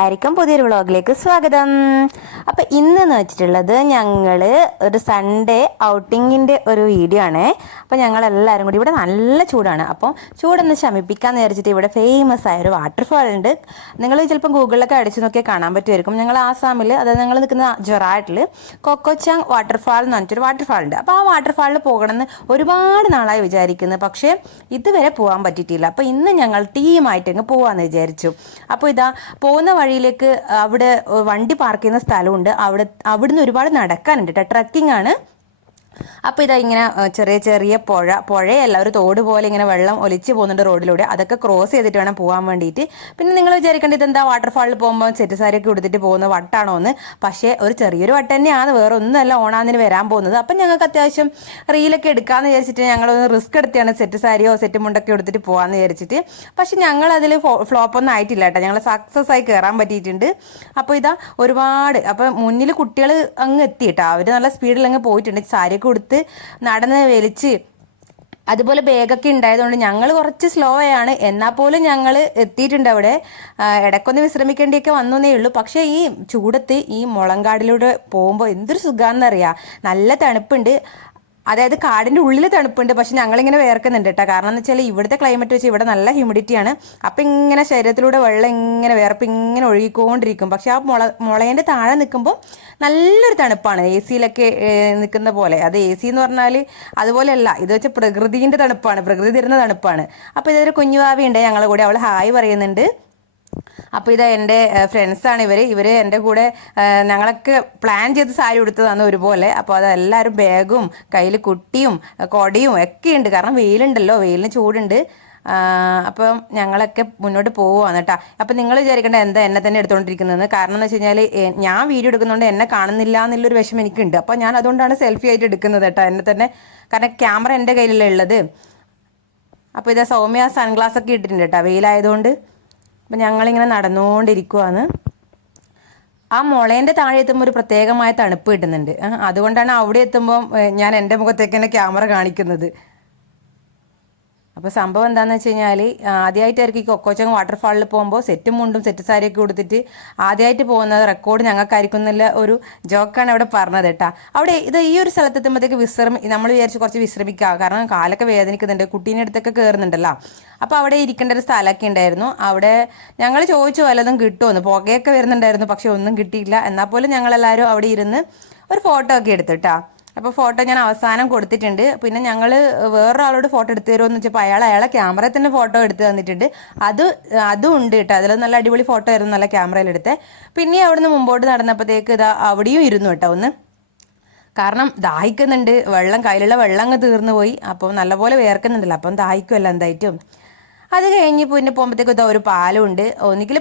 എല്ലാവർക്കും പുതിയൊരു വ്ളോഗിലേക്ക് സ്വാഗതം. അപ്പോൾ ഇന്നെന്ന് വെച്ചിട്ടുള്ളത് ഞങ്ങൾ ഒരു സൺഡേ ഔട്ടിങ്ങിൻ്റെ ഒരു വീഡിയോ ആണ്. അപ്പോൾ ഞങ്ങളെല്ലാവരും കൂടി ഇവിടെ നല്ല ചൂടാണ്. അപ്പോൾ ചൂടൊന്ന് ശമിപ്പിക്കാമെന്ന് വിചാരിച്ചിട്ട് ഇവിടെ ഫേമസ് ആയ ഒരു വാട്ടർഫാൾ ഉണ്ട്. നിങ്ങൾ ചിലപ്പോൾ ഗൂഗിളിലൊക്കെ അടിച്ചു നോക്കിയാൽ കാണാൻ പറ്റുമായിരിക്കും. ഞങ്ങൾ ആസാമിൽ, അതായത് ഞങ്ങൾ നിൽക്കുന്ന ജൊറാട്ടിൽ കൊക്കോച്ചാങ് വാട്ടർഫാൾ എന്ന് പറഞ്ഞിട്ടൊരു വാട്ടർഫാൾ ഉണ്ട്. അപ്പോൾ ആ വാട്ടർഫാളിൽ പോകണമെന്ന് ഒരുപാട് നാളായി വിചാരിക്കുന്നത്, പക്ഷേ ഇതുവരെ പോകാൻ പറ്റിയിട്ടില്ല. അപ്പോൾ ഇന്ന് ഞങ്ങൾ ടീമായിട്ട് അങ്ങ് പോകാമെന്ന് വിചാരിച്ചു. അപ്പോൾ ഇതാ പോകുന്ന വഴിയിലേക്ക് അവിടെ വണ്ടി പാർക്ക് ചെയ്യുന്ന സ്ഥലമുണ്ട്. അവിടുന്ന് ഒരുപാട് നടക്കാനുണ്ട് കേട്ടോ, ട്രക്കിംഗ് ആണ്. അപ്പോൾ ഇതാ ഇങ്ങനെ ചെറിയ ചെറിയ പുഴയല്ല, ഒരു തോട് പോലെ ഇങ്ങനെ വെള്ളം ഒലിച്ച് പോകുന്നുണ്ട് റോഡിലൂടെ. അതൊക്കെ ക്രോസ് ചെയ്തിട്ട് വേണം പോകാൻ വേണ്ടിയിട്ട്. പിന്നെ നിങ്ങൾ വിചാരിക്കേണ്ടത് എന്താ വാട്ടർഫാളിൽ പോകുമ്പോൾ സെറ്റ് സാരിയൊക്കെ കൊടുത്തിട്ട് പോകുന്ന വട്ടാണോ എന്ന്. പക്ഷേ ഒരു ചെറിയൊരു വട്ടം തന്നെയാണ്, വേറെ ഒന്നുമല്ല ഓണാന്നിന് വരാൻ പോകുന്നത്. അപ്പം ഞങ്ങൾക്ക് അത്യാവശ്യം റീലൊക്കെ എടുക്കാമെന്ന് വിചാരിച്ചിട്ട് ഞങ്ങളൊന്ന് റിസ്ക് എടുത്തിയാണ് സെറ്റ് സാരിയോ സെറ്റ് മുണ്ടൊക്കെ എടുത്തിട്ട് പോകാമെന്ന് വിചാരിച്ചിട്ട്. പക്ഷെ ഞങ്ങളതിൽ ഫ്ലോപ്പൊന്നും ആയിട്ടില്ല കേട്ടോ, ഞങ്ങൾ സക്സസ് ആയി കയറാൻ പറ്റിയിട്ടുണ്ട്. അപ്പോൾ ഇതാ ഒരുപാട്, അപ്പം മുന്നിൽ കുട്ടികൾ അങ്ങ് എത്തി കേട്ടോ, അവർ നല്ല സ്പീഡിൽ അങ്ങ് പോയിട്ടുണ്ട്. സാരിയൊക്കെ കൊടുത്ത് നടന്ന് വലിച്ച്, അതുപോലെ ബാഗൊക്കെ ഉണ്ടായതുകൊണ്ട് ഞങ്ങൾ കുറച്ച് സ്ലോ ആണ്, എന്നാൽ പോലും ഞങ്ങൾ എത്തിയിട്ടുണ്ട് അവിടെ. ഇടയ്ക്കൊന്ന് വിശ്രമിക്കേണ്ടിയൊക്കെ വന്നേ ഉള്ളൂ. പക്ഷേ ഈ ചൂടത്ത് ഈ മുളങ്കാടിലൂടെ പോകുമ്പോൾ എന്തൊരു സുഖമാണെന്നറിയാം. നല്ല തണുപ്പുണ്ട്, അതായത് കാടിൻ്റെ ഉള്ളിൽ തണുപ്പുണ്ട്. പക്ഷെ ഞങ്ങളിങ്ങനെ വേർക്കുന്നുണ്ട് കേട്ടോ. കാരണം എന്ന് വെച്ചാൽ ഇവിടുത്തെ ക്ലൈമറ്റ് വെച്ച് ഇവിടെ നല്ല ഹ്യൂമിഡിറ്റിയാണ്. അപ്പം ഇങ്ങനെ ശരീരത്തിലൂടെ വെള്ളം ഇങ്ങനെ വേർപ്പ് ഇങ്ങനെ ഒഴുകിക്കൊണ്ടിരിക്കും. പക്ഷെ ആ മുളേൻ്റെ താഴെ നിൽക്കുമ്പോൾ നല്ലൊരു തണുപ്പാണ്, എ സിയിലൊക്കെ നിൽക്കുന്ന പോലെ. അത് എ സി എന്ന് പറഞ്ഞാൽ അതുപോലെയല്ല, ഇത് വെച്ച് പ്രകൃതിൻ്റെ തണുപ്പാണ്, പ്രകൃതി തരുന്ന തണുപ്പാണ്. അപ്പോൾ ഇതൊരു കുഞ്ഞുവാവി ഉണ്ട് ഞങ്ങളുടെ കൂടെ, അവൾ ഹായ് പറയുന്നുണ്ട്. അപ്പോൾ ഇത് എൻ്റെ ഫ്രണ്ട്സാണ് ഇവർ എൻ്റെ കൂടെ. ഞങ്ങളൊക്കെ പ്ലാൻ ചെയ്ത് സാരി ഉടുത്തതാണ് ഒരുപോലെ. അപ്പോൾ അതെല്ലാവരും ബാഗും കയ്യിൽ കുട്ടിയും കൊടയും ഒക്കെ ഉണ്ട്, കാരണം വെയിലുണ്ടല്ലോ, വെയിലിന് ചൂടുണ്ട്. അപ്പം ഞങ്ങളൊക്കെ മുന്നോട്ട് പോവുകയാണ് കേട്ടോ. അപ്പം നിങ്ങൾ വിചാരിക്കേണ്ട എന്താ എന്നെ തന്നെ എടുത്തുകൊണ്ടിരിക്കുന്നതെന്ന്. കാരണം എന്ന് വെച്ച് കഴിഞ്ഞാൽ ഞാൻ വീഡിയോ എടുക്കുന്നതുകൊണ്ട് എന്നെ കാണുന്നില്ല എന്നുള്ളൊരു വിഷമം എനിക്കുണ്ട്. അപ്പോൾ ഞാൻ അതുകൊണ്ടാണ് സെൽഫി ആയിട്ട് എടുക്കുന്നത് കേട്ടോ, എന്നെ തന്നെ. കാരണം ക്യാമറ എൻ്റെ കയ്യിലല്ലേ ഉള്ളത്. അപ്പോൾ ഇതാ സൗമ്യ സൺഗ്ലാസ് ഒക്കെ ഇട്ടിട്ടുണ്ട് കേട്ടോ, വെയിലായതുകൊണ്ട്. അപ്പം ഞങ്ങളിങ്ങനെ നടന്നുകൊണ്ടിരിക്കുവാണ്. ആ മുളേൻ്റെ താഴെ എത്തുമ്പോൾ ഒരു പ്രത്യേകമായ തണുപ്പ് കിട്ടുന്നുണ്ട്. അതുകൊണ്ടാണ് അവിടെ എത്തുമ്പോൾ ഞാൻ എൻ്റെ മുഖത്തേക്ക് തന്നെ ക്യാമറ കാണിക്കുന്നത്. അപ്പോൾ സംഭവം എന്താണെന്ന് വെച്ച് കഴിഞ്ഞാൽ, ആദ്യമായിട്ടായിരിക്കും ഈ കൊക്കോച്ചങ് വാട്ടർഫാളിൽ പോകുമ്പോൾ സെറ്റും മുണ്ടും സെറ്റ് സാരിയൊക്കെ കൊടുത്തിട്ട് ആദ്യമായിട്ട് പോകുന്നത് റെക്കോർഡ് ഞങ്ങൾക്കായിരിക്കും എന്നുള്ള ഒരു ജോക്കാണ് അവിടെ പറഞ്ഞത് കേട്ടോ. അവിടെ ഈ ഒരു സ്ഥലത്തെത്തുമ്പോഴത്തേക്ക് നമ്മൾ വിചാരിച്ച് കുറച്ച് വിശ്രമിക്കുക, കാരണം കാലൊക്കെ വേദനിക്കുന്നുണ്ട്, കുട്ടീൻ്റെ അടുത്തൊക്കെ കയറുന്നുണ്ടല്ലോ. അപ്പോൾ അവിടെ ഇരിക്കേണ്ട ഒരു സ്ഥലമൊക്കെ ഉണ്ടായിരുന്നു. അവിടെ ഞങ്ങൾ ചോദിച്ചു വല്ലതും കിട്ടുമെന്ന്, പുകയൊക്കെ വരുന്നുണ്ടായിരുന്നു, പക്ഷെ ഒന്നും കിട്ടിയില്ല. എന്നാൽ പോലും ഞങ്ങളെല്ലാവരും അവിടെ ഇരുന്ന് ഒരു ഫോട്ടോ ഒക്കെ എടുത്തു കേട്ടോ. അപ്പോൾ ഫോട്ടോ ഞാൻ അവസാനം കൊടുത്തിട്ടുണ്ട്. പിന്നെ ഞങ്ങൾ വേറൊരാളോട് ഫോട്ടോ എടുത്തു തരുമോ എന്ന് വെച്ചപ്പോൾ അയാളെ ക്യാമറയിൽ തന്നെ ഫോട്ടോ എടുത്ത് തന്നിട്ടുണ്ട്. അതും ഉണ്ട് കേട്ടോ, അതിൽ നല്ല അടിപൊളി ഫോട്ടോ ആയിരുന്നു, നല്ല ക്യാമറയിലെടുത്ത്. പിന്നെ അവിടുന്ന് മുമ്പോട്ട് നടന്നപ്പോഴത്തേക്ക് ഇതാ അവിടെയും ഇരുന്നു കേട്ടോ ഒന്ന്, കാരണം ദാഹിക്കുന്നുണ്ട്, കയ്യിലുള്ള വെള്ളം അങ്ങ് തീർന്നു പോയി. അപ്പോൾ നല്ലപോലെ വേർക്കുന്നുണ്ടല്ലോ, അപ്പം ദാഹിക്കുമല്ലോ എന്തായിട്ടും. അത് കഴിഞ്ഞ് പിന്നെ പോകുമ്പോഴത്തേക്കും ഇതാ ഒരു പാലമുണ്ട്. ഒന്നുകിൽ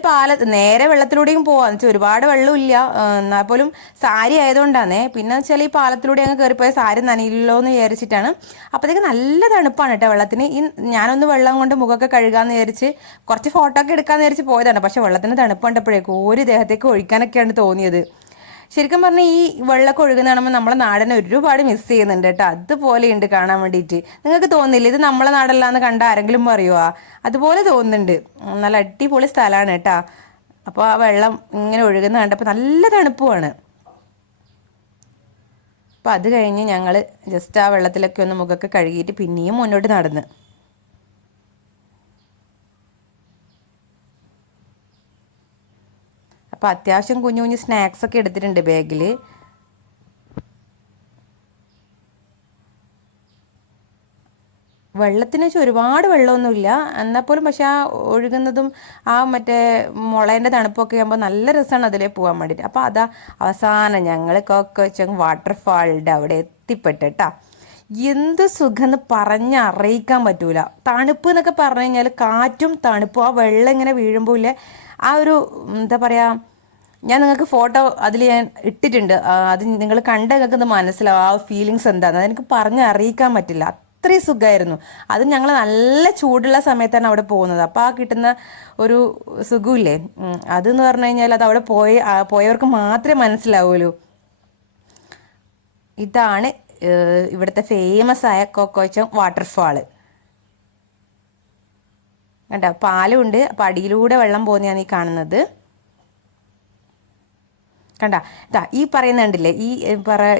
നേരെ വെള്ളത്തിലൂടെയും പോകാന്ന് വെച്ചാൽ ഒരുപാട് വെള്ളമില്ല, എന്നാൽ പോലും സാരി ആയതുകൊണ്ടാണേ. പിന്നെ വെച്ചാൽ ഈ പാലത്തിലൂടെ അങ്ങ് കയറിപ്പോയ സാരി നനയില്ലോ എന്ന് വിചാരിച്ചിട്ടാണ്. അപ്പോഴത്തേക്ക് നല്ല തണുപ്പാണ് കേട്ടോ വെള്ളത്തിന്. ഞാനൊന്ന് വെള്ളം കൊണ്ട് മുഖമൊക്കെ കഴുകാമെന്ന് വിചാരിച്ച് കുറച്ച് ഫോട്ടോ ഒക്കെ എടുക്കാമെന്ന് വിചാരിച്ച് പോയതാണ്. പക്ഷെ വെള്ളത്തിന് തണുപ്പ് കണ്ടപ്പോഴേക്കും ഒരു ദേഹത്തേക്ക് ഒഴിക്കാനൊക്കെയാണ് തോന്നിയത്. ശരിക്കും പറഞ്ഞാൽ ഈ വെള്ളമൊക്കെ ഒഴുകുന്ന കാണുമ്പോൾ നമ്മളെ നാടിനെ ഒരുപാട് മിസ് ചെയ്യുന്നുണ്ട് കേട്ടോ. അതുപോലെയുണ്ട് കാണാൻ വേണ്ടിയിട്ട്. നിങ്ങൾക്ക് തോന്നുന്നില്ല ഇത് നമ്മളെ നാടല്ലാന്ന് കണ്ട ആരെങ്കിലും പറയുമോ? അതുപോലെ തോന്നുന്നുണ്ട്. നല്ല അടിപൊളി സ്ഥലമാണ് കേട്ടോ. അപ്പോൾ ആ വെള്ളം ഇങ്ങനെ ഒഴുകുന്ന കണ്ടപ്പോൾ നല്ല തണുപ്പുമാണ്. അപ്പോൾ അത് കഴിഞ്ഞ് ഞങ്ങൾ ജസ്റ്റ് ആ വെള്ളത്തിലൊക്കെ ഒന്ന് മുഖമൊക്കെ കഴുകിയിട്ട് പിന്നെയും മുന്നോട്ട് നടന്ന്. അപ്പോൾ അത്യാവശ്യം കുഞ്ഞു കുഞ്ഞു സ്നാക്സ് ഒക്കെ എടുത്തിട്ടുണ്ട് ബാഗിൽ. വെള്ളത്തിന് വെച്ചാൽ ഒരുപാട് വെള്ളമൊന്നുമില്ല, എന്നാൽ പോലും പക്ഷെ ആ ഒഴുകുന്നതും ആ മറ്റേ മുളേൻ്റെ തണുപ്പൊക്കെ ആകുമ്പോൾ നല്ല രസമാണ് അതിലേ പോകാൻ വേണ്ടിയിട്ട്. അപ്പോൾ അതാ അവസാനം ഞങ്ങൾ കൊക്കോച്ചങ് വാട്ടർഫാളിൻ്റെ അവിടെ എത്തിപ്പെട്ടിട്ടാ. എന്ത് സുഖമെന്ന് പറഞ്ഞറിയിക്കാൻ പറ്റൂല. തണുപ്പ് എന്നൊക്കെ പറഞ്ഞു കഴിഞ്ഞാൽ കാറ്റും തണുപ്പും, ആ വെള്ളം ഇങ്ങനെ വീഴുമ്പോൾ ഇല്ലേ ആ ഒരു എന്താ പറയുക, ഞാൻ നിങ്ങൾക്ക് ഫോട്ടോ അതിൽ ഞാൻ ഇട്ടിട്ടുണ്ട്, അത് നിങ്ങൾ കണ്ട് നിങ്ങൾക്ക് മനസ്സിലാവും ആ ഫീലിങ്സ് എന്താണെന്ന്. അതെനിക്ക് പറഞ്ഞറിയിക്കാൻ പറ്റില്ല, അത്രയും സുഖമായിരുന്നു. അത് ഞങ്ങൾ നല്ല ചൂടുള്ള സമയത്താണ് അവിടെ പോകുന്നത്. അപ്പോൾ ആ കിട്ടുന്ന ഒരു സുഖമില്ലേ, അതെന്ന് പറഞ്ഞു കഴിഞ്ഞാൽ അത് അവിടെ പോയവർക്ക് മാത്രമേ മനസ്സിലാവുള്ളൂ. ഇതാണ് ഇവിടുത്തെ ഫേമസ് ആയ കൊക്കോച്ചങ് വാട്ടർഫാള്. കണ്ടോ, പാലുണ്ട്. അപ്പം അടിയിലൂടെ വെള്ളം പോകുന്നതാണ് ഈ കാണുന്നത്. കണ്ട ഇതാ ഈ പറയുന്ന കണ്ടില്ലേ,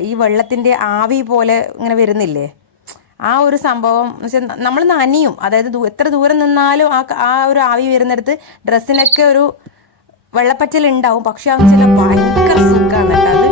ഈ വെള്ളത്തിൻ്റെ ആവി പോലെ ഇങ്ങനെ വരുന്നില്ലേ, ആ ഒരു സംഭവം നമ്മൾ നനയും. അതായത് എത്ര ദൂരം നിന്നാലും ആ ഒരു ആവി വരുന്നിടത്ത് ഡ്രസ്സിനൊക്കെ ഒരു വെള്ളപ്പച്ചൽ ഉണ്ടാവും. പക്ഷെ അത് ചില ഭയങ്കര സുഖമാണ് കേട്ടോ അത്.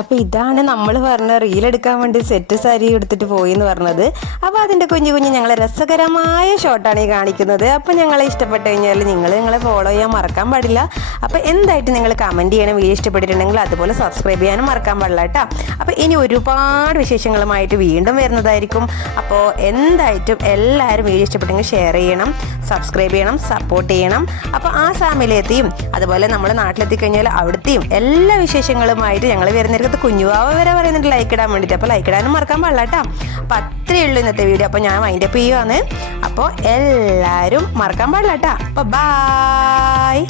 അപ്പോൾ ഇതാണ് നമ്മൾ പറഞ്ഞ റീലെടുക്കാൻ വേണ്ടി സെറ്റ് സാരി എടുത്തിട്ട് പോയി എന്ന് പറഞ്ഞത്. അപ്പോൾ അതിൻ്റെ കുഞ്ഞു ഞങ്ങളെ രസകരമായ ഷോട്ടാണ് ഈ കാണിക്കുന്നത്. അപ്പോൾ ഞങ്ങളെ ഇഷ്ടപ്പെട്ട് കഴിഞ്ഞാൽ നിങ്ങളെ ഫോളോ ചെയ്യാൻ മറക്കാൻ പാടില്ല. അപ്പോൾ എന്തായിട്ട് നിങ്ങൾ കമൻറ്റ് ചെയ്യണം, വീഡിയോ ഇഷ്ടപ്പെട്ടിട്ടുണ്ടെങ്കിൽ. അതുപോലെ സബ്സ്ക്രൈബ് ചെയ്യാനും മറക്കാൻ പാടില്ല കേട്ടോ. അപ്പോൾ ഇനി ഒരുപാട് വിശേഷങ്ങളുമായിട്ട് വീണ്ടും വരുന്നതായിരിക്കും. അപ്പോൾ എന്തായിട്ടും എല്ലാവരും വീഡിയോ ഇഷ്ടപ്പെട്ടെങ്കിൽ ഷെയർ ചെയ്യണം, സബ്സ്ക്രൈബ് ചെയ്യണം, സപ്പോർട്ട് ചെയ്യണം. അപ്പോൾ ആ ഫാമിലിയെത്തിയും അതുപോലെ നമ്മുടെ നാട്ടിലെത്തി കഴിഞ്ഞാൽ അവിടുത്തെയും എല്ലാ വിശേഷങ്ങളുമായിട്ട് ഞങ്ങൾ വരുന്നിടത്ത് കുഞ്ഞുവാവ വരെ പറയുന്നുണ്ട് ലൈക്ക് ഇടാൻ വേണ്ടിയിട്ട്. അപ്പോൾ ലൈക്ക് ഇടാനും മറക്കാൻ പാടില്ല കേട്ടോ. അപ്പോൾ അത്രയേ ഉള്ളൂ ഇന്നത്തെ വീഡിയോ. അപ്പോൾ ഞാൻ വൈൻഡപ്പ് ചെയ്യുവാണ്. അപ്പോൾ എല്ലാവരും മറക്കാൻ പാടില്ല കേട്ടോ. അപ്പോൾ ബായ്.